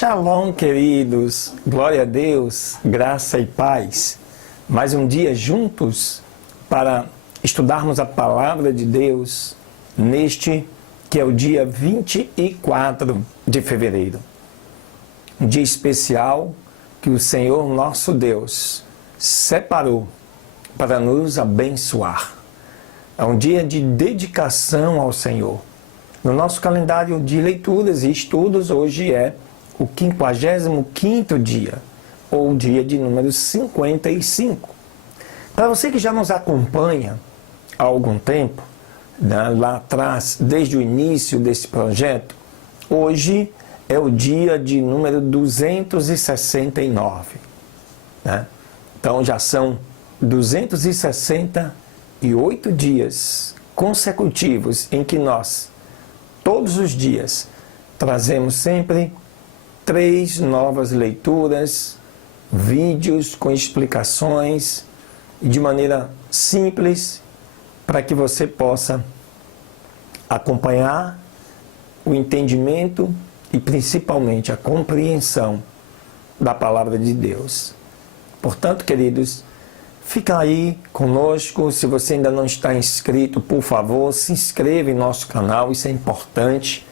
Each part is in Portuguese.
Shalom, queridos, glória a Deus, graça e paz. Mais um dia juntos para estudarmos a palavra de Deus neste que é o dia 24 de fevereiro. Um dia especial que o Senhor nosso Deus separou para nos abençoar. É um dia de dedicação ao Senhor. No nosso calendário de leituras e estudos, hoje é o 55º dia, ou dia de número 55. Para você que já nos acompanha há algum tempo, né, lá atrás, desde o início desse projeto, hoje é o dia de número 269. Né? Então já são 268 dias consecutivos em que nós, todos os dias, trazemos sempre 3 novas leituras, vídeos com explicações, de maneira simples, para que você possa acompanhar o entendimento e principalmente a compreensão da palavra de Deus. Portanto, queridos, fica aí conosco. Se você ainda não está inscrito, por favor, se inscreva em nosso canal, isso é importante,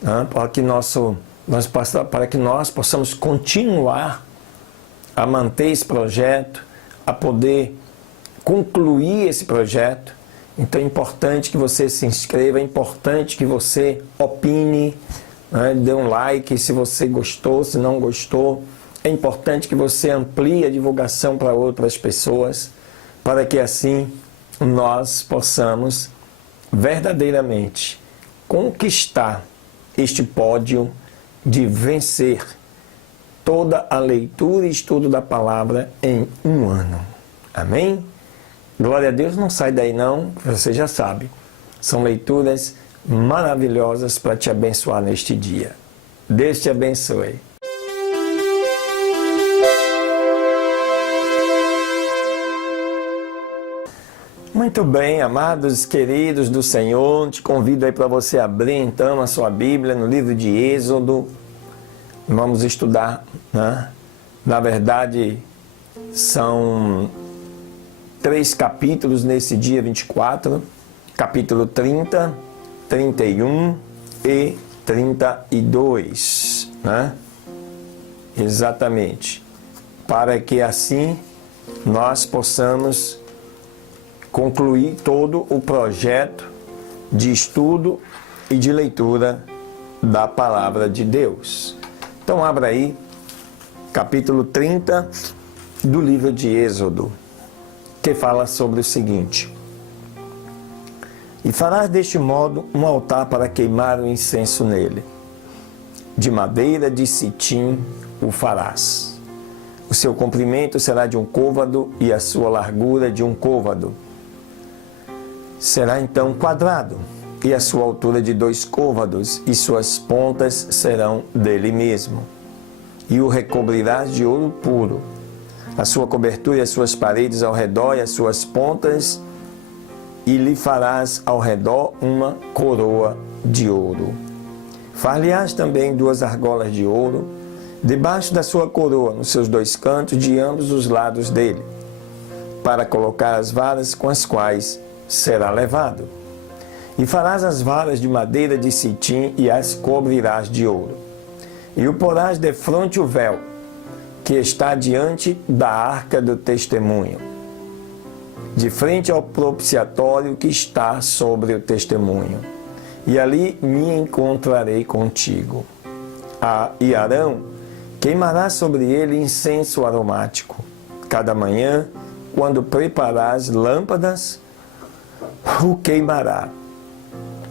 né, para que nós possamos continuar a manter esse projeto, a poder concluir esse projeto. Então é importante que você se inscreva, é importante que você opine, né, dê um like se você gostou, se não gostou. É importante que você amplie a divulgação para outras pessoas, para que assim nós possamos verdadeiramente conquistar este pódio de vencer toda a leitura e estudo da palavra em um ano. Amém? Glória a Deus, não sai daí não, você já sabe. São leituras maravilhosas para te abençoar neste dia. Deus te abençoe. Muito bem, amados, queridos do Senhor, te convido aí para você abrir então a sua Bíblia no livro de Êxodo. Vamos estudar, né? Na verdade, são 3 capítulos nesse dia 24, capítulo 30, 31 e 32, né? Exatamente, para que assim nós possamos concluir todo o projeto de estudo e de leitura da palavra de Deus. Então abra aí, capítulo 30 do livro de Êxodo, que fala sobre o seguinte: E farás deste modo um altar para queimar o incenso nele. De madeira de citim o farás. O seu comprimento será de 1 côvado e a sua largura de 1 côvado. Será então quadrado, e a sua altura de 2 côvados, e suas pontas serão dele mesmo. E o recobrirás de ouro puro. A sua cobertura e as suas paredes ao redor e as suas pontas, e lhe farás ao redor uma coroa de ouro. Far-lhe-ás também 2 argolas de ouro, debaixo da sua coroa, nos seus 2 cantos de ambos os lados dele, para colocar as varas com as quais será levado. E farás as varas de madeira de citim e as cobrirás de ouro. E o porás defronte o véu, que está diante da arca do testemunho, de frente ao propiciatório que está sobre o testemunho. E ali me encontrarei contigo. E Arão queimará sobre ele incenso aromático. Cada manhã, quando preparás lâmpadas, o queimará.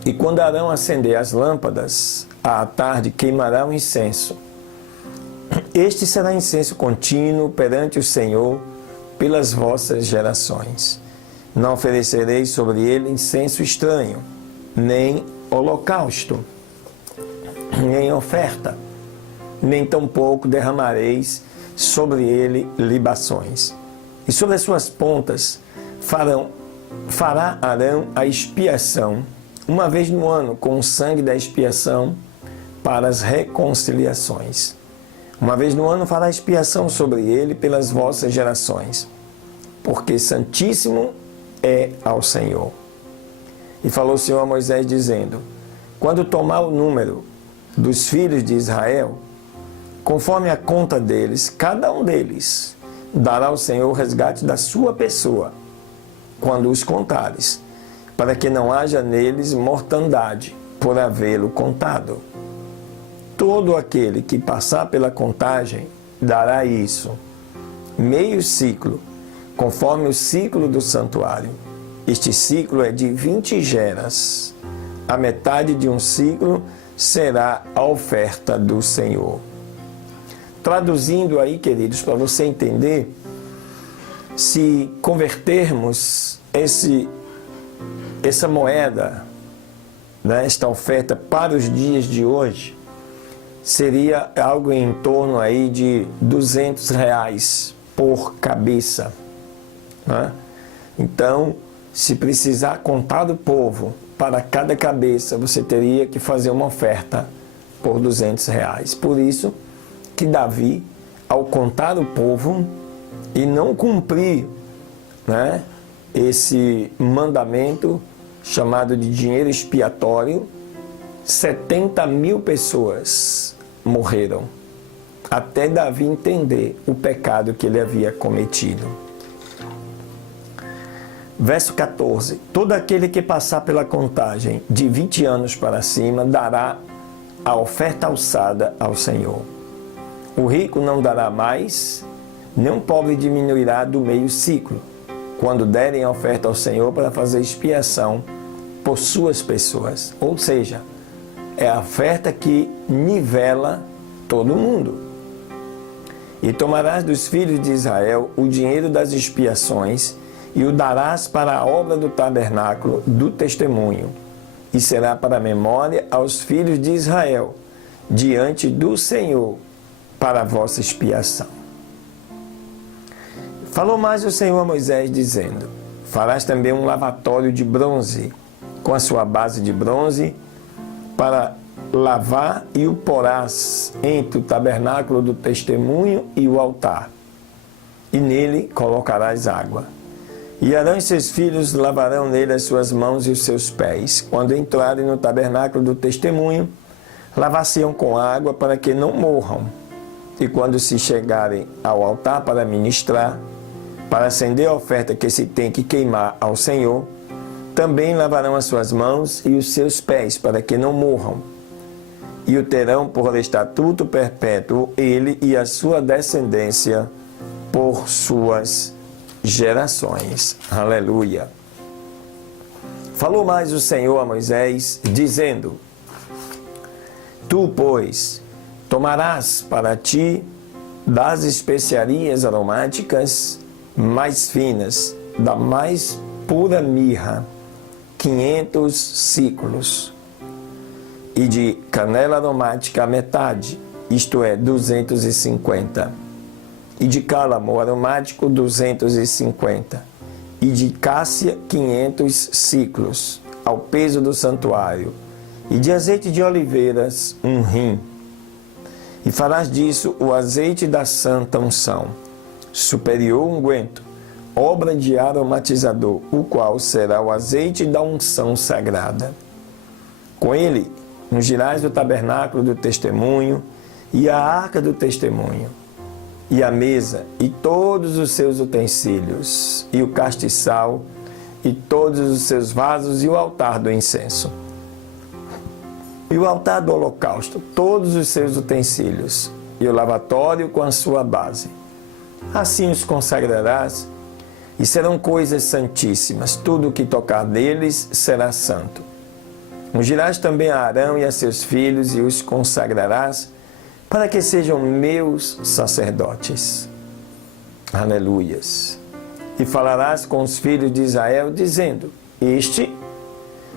E quando Arão acender as lâmpadas, à tarde queimará o incenso. Este será incenso contínuo perante o Senhor pelas vossas gerações. Não oferecereis sobre ele incenso estranho, nem holocausto, nem oferta, nem tampouco derramareis sobre ele libações. E sobre as suas pontas fará Arão a expiação, uma vez no ano, com o sangue da expiação, para as reconciliações. Uma vez no ano fará expiação sobre ele pelas vossas gerações, porque santíssimo é ao Senhor. E falou o Senhor a Moisés, dizendo: quando tomar o número dos filhos de Israel, conforme a conta deles, cada um deles dará ao Senhor o resgate da sua pessoa, quando os contares, para que não haja neles mortandade por havê-lo contado. Todo aquele que passar pela contagem dará isso, meio ciclo, conforme o ciclo do santuário. Este ciclo é de 20 geras. A metade de um ciclo será a oferta do Senhor. Traduzindo aí, queridos, para você entender, se convertermos essa moeda, né, esta oferta para os dias de hoje, seria algo em torno aí de R$200 por cabeça, né? Então, se precisar contar do povo para cada cabeça, você teria que fazer uma oferta por R$200. Por isso que Davi, ao contar o povo e não cumprir, né, esse mandamento chamado de dinheiro expiatório, 70.000 pessoas morreram, até Davi entender o pecado que ele havia cometido. Verso 14: todo aquele que passar pela contagem de 20 anos para cima dará a oferta alçada ao Senhor. O rico não dará mais, nem o pobre diminuirá do meio ciclo, quando derem a oferta ao Senhor para fazer expiação por suas pessoas. Ou seja, é a oferta que nivela todo mundo. E tomarás dos filhos de Israel o dinheiro das expiações e o darás para a obra do tabernáculo do testemunho, e será para memória aos filhos de Israel, diante do Senhor, para a vossa expiação. Falou mais o Senhor a Moisés, dizendo: farás também um lavatório de bronze, com a sua base de bronze, para lavar, e o porás entre o tabernáculo do testemunho e o altar, e nele colocarás água. E Arão e seus filhos lavarão nele as suas mãos e os seus pés. Quando entrarem no tabernáculo do testemunho, lavar-se-ão com água para que não morram. E quando se chegarem ao altar para ministrar, para acender a oferta que se tem que queimar ao Senhor, também lavarão as suas mãos e os seus pés, para que não morram. E o terão por estatuto perpétuo, ele e a sua descendência, por suas gerações. Aleluia. Falou mais o Senhor a Moisés, dizendo: tu, pois, tomarás para ti das especiarias aromáticas mais finas, da mais pura mirra, 500 ciclos, e de canela aromática a metade, isto é, 250, e de cálamo aromático 250, e de cássia 500 ciclos, ao peso do santuário, e de azeite de oliveiras 1 rim. E farás disso o azeite da santa unção, superior unguento, obra de aromatizador, o qual será o azeite da unção sagrada. Com ele ungirás o tabernáculo do testemunho e a arca do testemunho, e a mesa, e todos os seus utensílios, e o castiçal, e todos os seus vasos, e o altar do incenso, e o altar do holocausto, todos os seus utensílios, e o lavatório com a sua base. Assim os consagrarás, e serão coisas santíssimas. Tudo o que tocar neles será santo. Ungirás também a Arão e a seus filhos, e os consagrarás, para que sejam meus sacerdotes. Aleluias. E falarás com os filhos de Israel, dizendo: este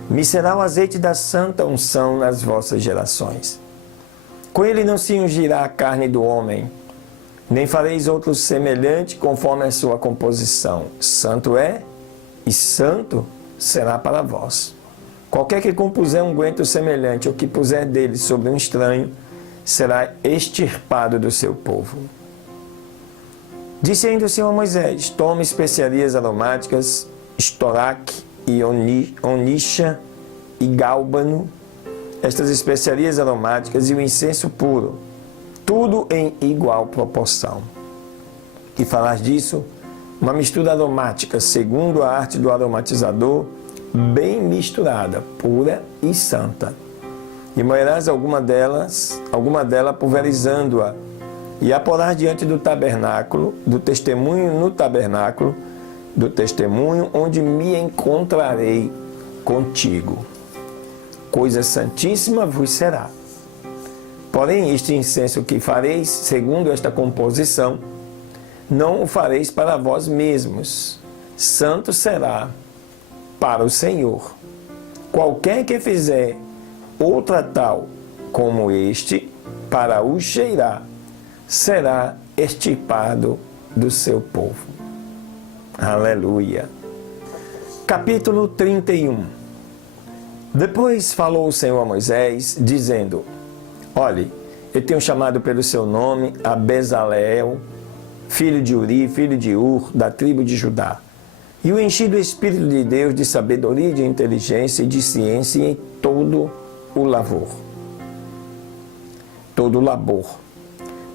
me será o azeite da santa unção nas vossas gerações. Com ele não se ungirá a carne do homem, nem fareis outro semelhante conforme a sua composição. Santo é, e santo será para vós. Qualquer que compuser unguento semelhante, ou que puser dele sobre um estranho, será extirpado do seu povo. Disse ainda o Senhor a Moisés: tome especiarias aromáticas, estoraque e onixa e gálbano, estas especiarias aromáticas e o incenso puro, tudo em igual proporção. E farás disso uma mistura aromática, segundo a arte do aromatizador, bem misturada, pura e santa. E moerás alguma dela pulverizando-a, e a porás diante do tabernáculo, do testemunho no tabernáculo, do testemunho onde me encontrarei contigo. Coisa santíssima vos será. Porém, este incenso que fareis, segundo esta composição, não o fareis para vós mesmos. Santo será para o Senhor. Qualquer que fizer outra tal como este, para o cheirar, será extirpado do seu povo. Aleluia. Capítulo 31. Depois falou o Senhor a Moisés, dizendo: olhe, eu tenho chamado pelo seu nome a Bezaleel, filho de Uri, filho de Ur, da tribo de Judá, e o enchi do Espírito de Deus de sabedoria, de inteligência e de ciência em todo o labor,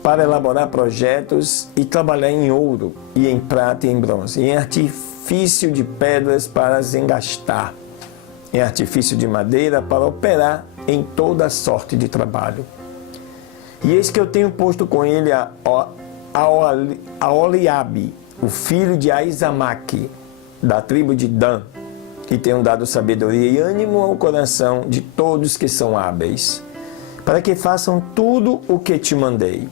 para elaborar projetos e trabalhar em ouro, e em prata e em bronze, em artifício de pedras para as engastar, em artifício de madeira para operar em toda sorte de trabalho. E eis que eu tenho posto com ele a Oliabe, o filho de Aizamaque, da tribo de Dan, e tenho dado sabedoria e ânimo ao coração de todos que são hábeis, para que façam tudo o que te mandei,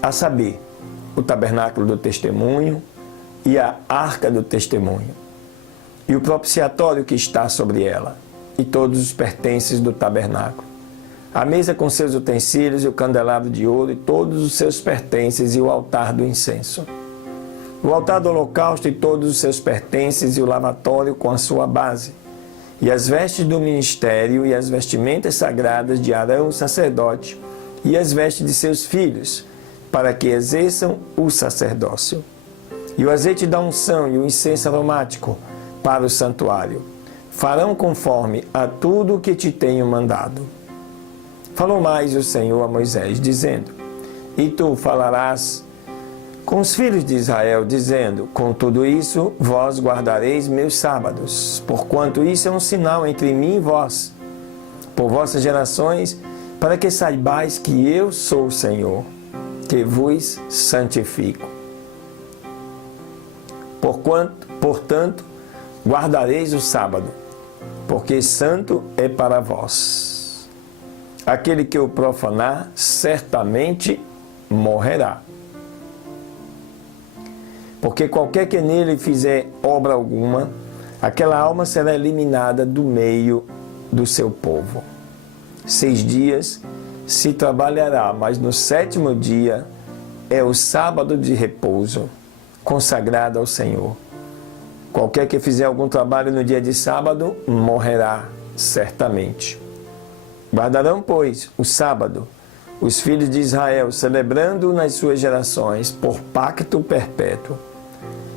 a saber, o tabernáculo do testemunho e a arca do testemunho, e o propiciatório que está sobre ela, e todos os pertences do tabernáculo, a mesa com seus utensílios e o candelabro de ouro e todos os seus pertences e o altar do incenso, o altar do holocausto e todos os seus pertences e o lavatório com a sua base, e as vestes do ministério e as vestimentas sagradas de Arão, o sacerdote, e as vestes de seus filhos, para que exerçam o sacerdócio, e o azeite da unção e o incenso aromático para o santuário. Farão conforme a tudo o que te tenho mandado. Falou mais o Senhor a Moisés, dizendo: e tu falarás com os filhos de Israel, dizendo: com tudo isso vós guardareis meus sábados, porquanto isso é um sinal entre mim e vós, por vossas gerações, para que saibais que eu sou o Senhor, que vos santifico. Portanto, guardareis o sábado, porque santo é para vós. Aquele que o profanar, certamente morrerá. Porque qualquer que nele fizer obra alguma, aquela alma será eliminada do meio do seu povo. 6 dias se trabalhará, mas no 7º dia é o sábado de repouso, consagrado ao Senhor. Qualquer que fizer algum trabalho no dia de sábado, morrerá certamente. Guardarão, pois, o sábado, os filhos de Israel, celebrando-o nas suas gerações, por pacto perpétuo.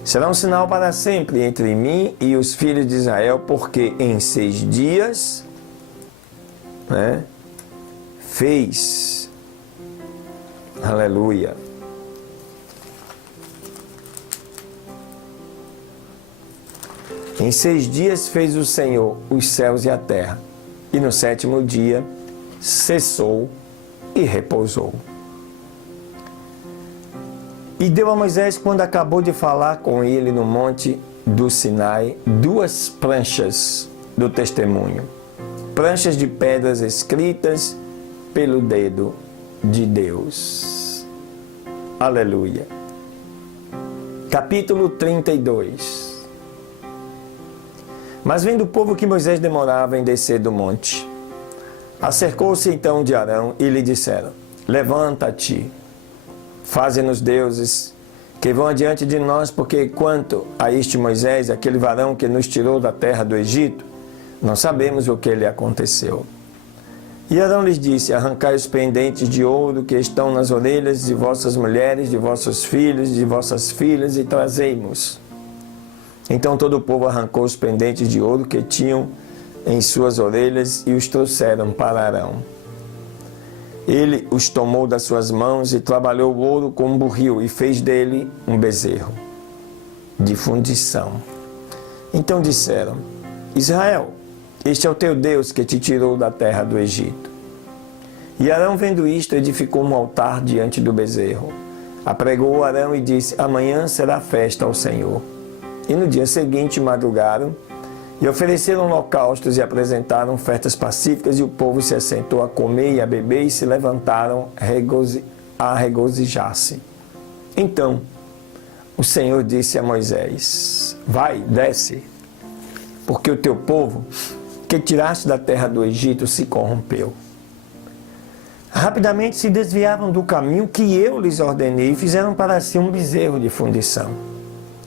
Será um sinal para sempre entre mim e os filhos de Israel, porque em 6 dias fez. Aleluia. Em 6 dias fez o Senhor os céus e a terra, e no 7º dia cessou e repousou. E deu a Moisés, quando acabou de falar com ele no monte do Sinai, 2 pranchas do testemunho, pranchas de pedras escritas pelo dedo de Deus. Aleluia. Capítulo 32. Mas vendo o povo que Moisés demorava em descer do monte, acercou-se então de Arão e lhe disseram: levanta-te, faze-nos deuses que vão adiante de nós, porque quanto a este Moisés, aquele varão que nos tirou da terra do Egito, não sabemos o que lhe aconteceu. E Arão lhes disse: arrancai os pendentes de ouro que estão nas orelhas de vossas mulheres, de vossos filhos, de vossas filhas, e trazei-mos. Então todo o povo arrancou os pendentes de ouro que tinham em suas orelhas e os trouxeram para Arão. Ele os tomou das suas mãos e trabalhou o ouro com um burril e fez dele um bezerro de fundição. Então disseram: Israel, este é o teu Deus que te tirou da terra do Egito. E Arão, vendo isto, edificou um altar diante do bezerro. Apregou Arão e disse: amanhã será festa ao Senhor. E no dia seguinte madrugaram e ofereceram holocaustos e apresentaram ofertas pacíficas, e o povo se assentou a comer e a beber e se levantaram a regozijar-se. Então o Senhor disse a Moisés: vai, desce, porque o teu povo, que tiraste da terra do Egito, se corrompeu. Rapidamente se desviaram do caminho que eu lhes ordenei e fizeram para si um bezerro de fundição.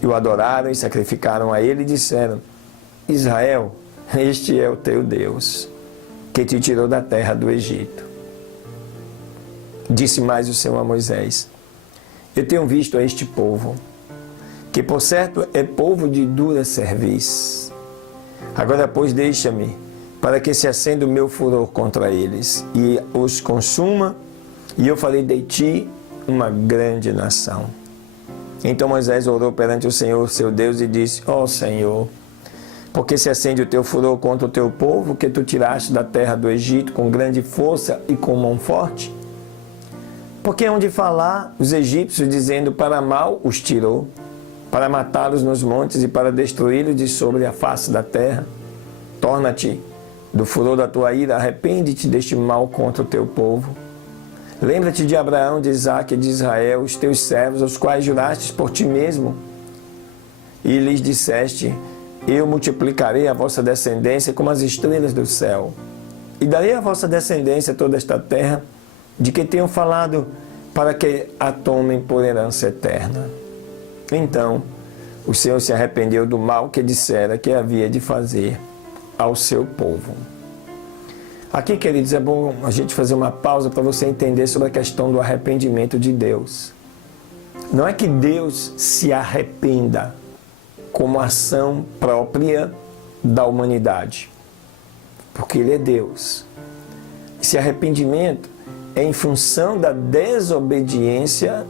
E o adoraram e sacrificaram a ele e disseram: Israel, este é o teu Deus, que te tirou da terra do Egito. Disse mais o Senhor a Moisés: eu tenho visto a este povo, que por certo é povo de dura cerviz. Agora, pois, deixa-me, para que se acenda o meu furor contra eles, e os consuma, e eu farei de ti uma grande nação. Então Moisés orou perante o Senhor, seu Deus, e disse: ó Senhor, porque se acende o teu furor contra o teu povo, que tu tiraste da terra do Egito com grande força e com mão forte? Porque hão de falar os egípcios, dizendo: para mal os tirou, para matá-los nos montes e para destruí-los de sobre a face da terra. Torna-te do furor da tua ira, arrepende-te deste mal contra o teu povo. Lembra-te de Abraão, de Isaque e de Israel, os teus servos, aos quais jurastes por ti mesmo, e lhes disseste: eu multiplicarei a vossa descendência como as estrelas do céu, e darei à vossa descendência toda esta terra, de que tenho falado, para que a tomem por herança eterna. Então o Senhor se arrependeu do mal que dissera que havia de fazer ao seu povo. Aqui, queridos, é bom a gente fazer uma pausa para você entender sobre a questão do arrependimento de Deus. Não é que Deus se arrependa como ação própria da humanidade, porque Ele é Deus. Esse arrependimento é em função da desobediência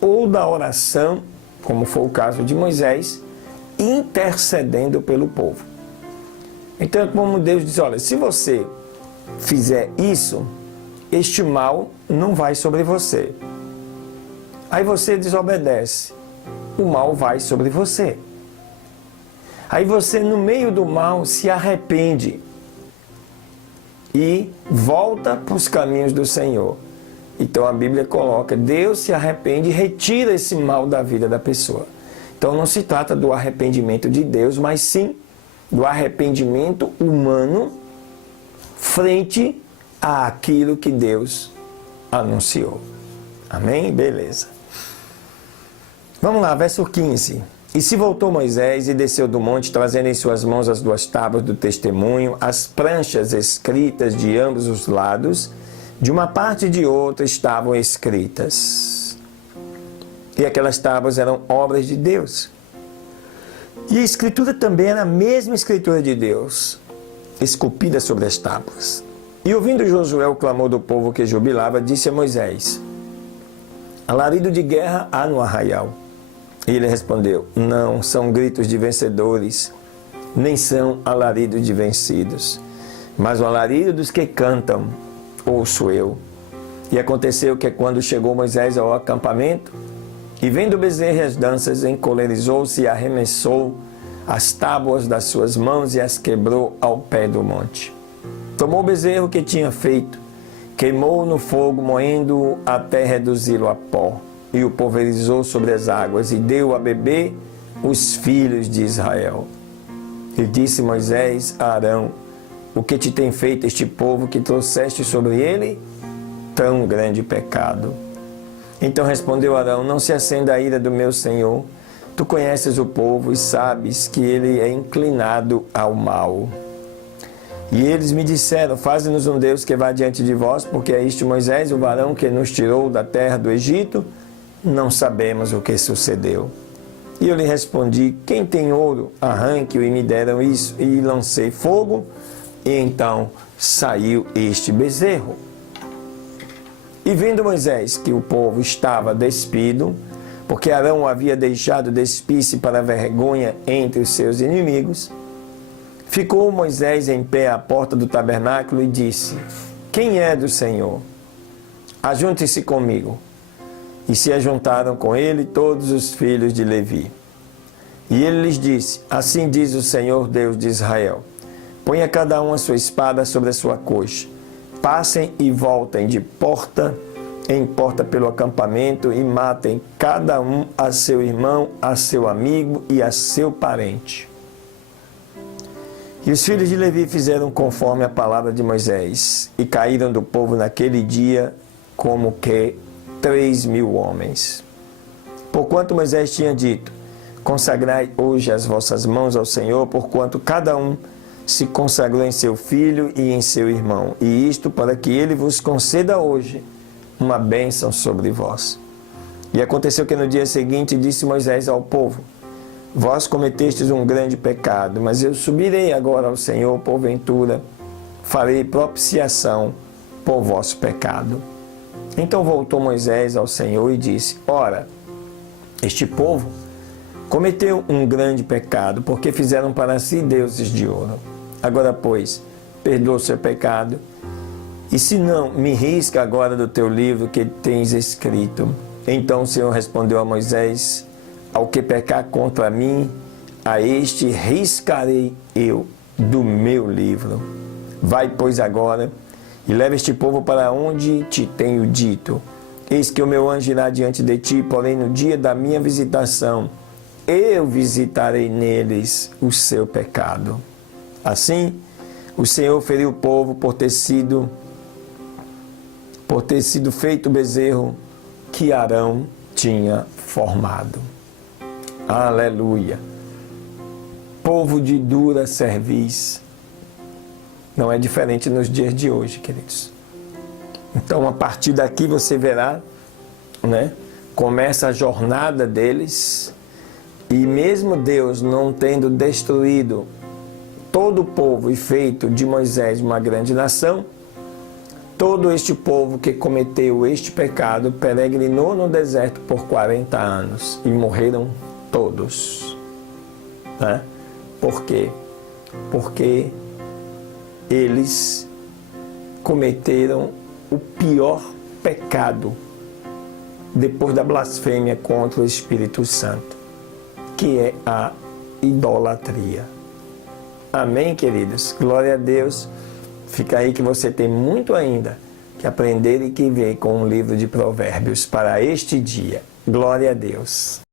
ou da oração, como foi o caso de Moisés, intercedendo pelo povo. Então, como Deus diz: olha, se você fizer isso, este mal não vai sobre você. Aí você desobedece, o mal vai sobre você. Aí você, no meio do mal, se arrepende e volta para os caminhos do Senhor. Então a Bíblia coloca: Deus se arrepende e retira esse mal da vida da pessoa. Então não se trata do arrependimento de Deus, mas sim do arrependimento humano frente àquilo que Deus anunciou. Amém? Beleza. Vamos lá, verso 15. E se voltou Moisés e desceu do monte, trazendo em suas mãos as 2 tábuas do testemunho, as pranchas escritas de ambos os lados, de uma parte e de outra estavam escritas. E aquelas tábuas eram obras de Deus. E a escritura também era a mesma escritura de Deus, esculpida sobre as tábuas. E ouvindo Josué o clamor do povo que jubilava, disse a Moisés: alarido de guerra há no arraial. E ele respondeu: não são gritos de vencedores, nem são alaridos de vencidos, mas o alarido dos que cantam ouço eu. E aconteceu que quando chegou Moisés ao acampamento, e vendo o bezerro e as danças, encolerizou-se e arremessou as tábuas das suas mãos e as quebrou ao pé do monte. Tomou o bezerro que tinha feito, queimou no fogo, moendo-o até reduzi-lo a pó, e o pulverizou sobre as águas, e deu a beber os filhos de Israel. E disse Moisés a Arão: o que te tem feito este povo que trouxeste sobre ele tão grande pecado? Então respondeu Arão: não se acenda a ira do meu senhor, tu conheces o povo e sabes que ele é inclinado ao mal. E eles me disseram: faze-nos um Deus que vá diante de vós, porque é este Moisés, o varão que nos tirou da terra do Egito. Não sabemos o que sucedeu. E eu lhe respondi: quem tem ouro, arranque-o. E me deram isso, e lancei fogo, e então saiu este bezerro. E vendo Moisés que o povo estava despido, porque Arão o havia deixado despir-se para a vergonha entre os seus inimigos, ficou Moisés em pé à porta do tabernáculo e disse: quem é do Senhor? Ajunte-se comigo. E se ajuntaram com ele todos os filhos de Levi. E ele lhes disse: assim diz o Senhor Deus de Israel: ponha cada um a sua espada sobre a sua coxa. Passem e voltem de porta em porta pelo acampamento e matem cada um a seu irmão, a seu amigo e a seu parente. E os filhos de Levi fizeram conforme a palavra de Moisés, e caíram do povo naquele dia como que 3.000 homens. Porquanto Moisés tinha dito: consagrai hoje as vossas mãos ao Senhor, porquanto cada um se consagrou em seu filho e em seu irmão, e isto para que ele vos conceda hoje uma bênção sobre vós. E aconteceu que no dia seguinte disse Moisés ao povo: vós cometestes um grande pecado, mas eu subirei agora ao Senhor, porventura farei propiciação por vosso pecado. Então voltou Moisés ao Senhor e disse: ora, este povo cometeu um grande pecado, porque fizeram para si deuses de ouro. Agora, pois, perdoa o seu pecado, e se não, me risca agora do teu livro que tens escrito. Então o Senhor respondeu a Moisés: ao que pecar contra mim, a este riscarei eu do meu livro. Vai, pois, agora, e leva este povo para onde te tenho dito. Eis que o meu anjo irá diante de ti, porém no dia da minha visitação, eu visitarei neles o seu pecado. Assim, o Senhor feriu o povo por ter sido feito o bezerro que Arão tinha formado. Aleluia! Povo de dura cerviz. Não é diferente nos dias de hoje, queridos. Então, a partir daqui você verá, né? Começa a jornada deles, e mesmo Deus não tendo destruído todo o povo e feito de Moisés uma grande nação, todo este povo que cometeu este pecado peregrinou no deserto por 40 anos e morreram todos. Né? Por quê? Porque eles cometeram o pior pecado depois da blasfêmia contra o Espírito Santo, que é a idolatria. Amém, queridos? Glória a Deus. Fica aí que você tem muito ainda que aprender e que ver com o livro de Provérbios para este dia. Glória a Deus.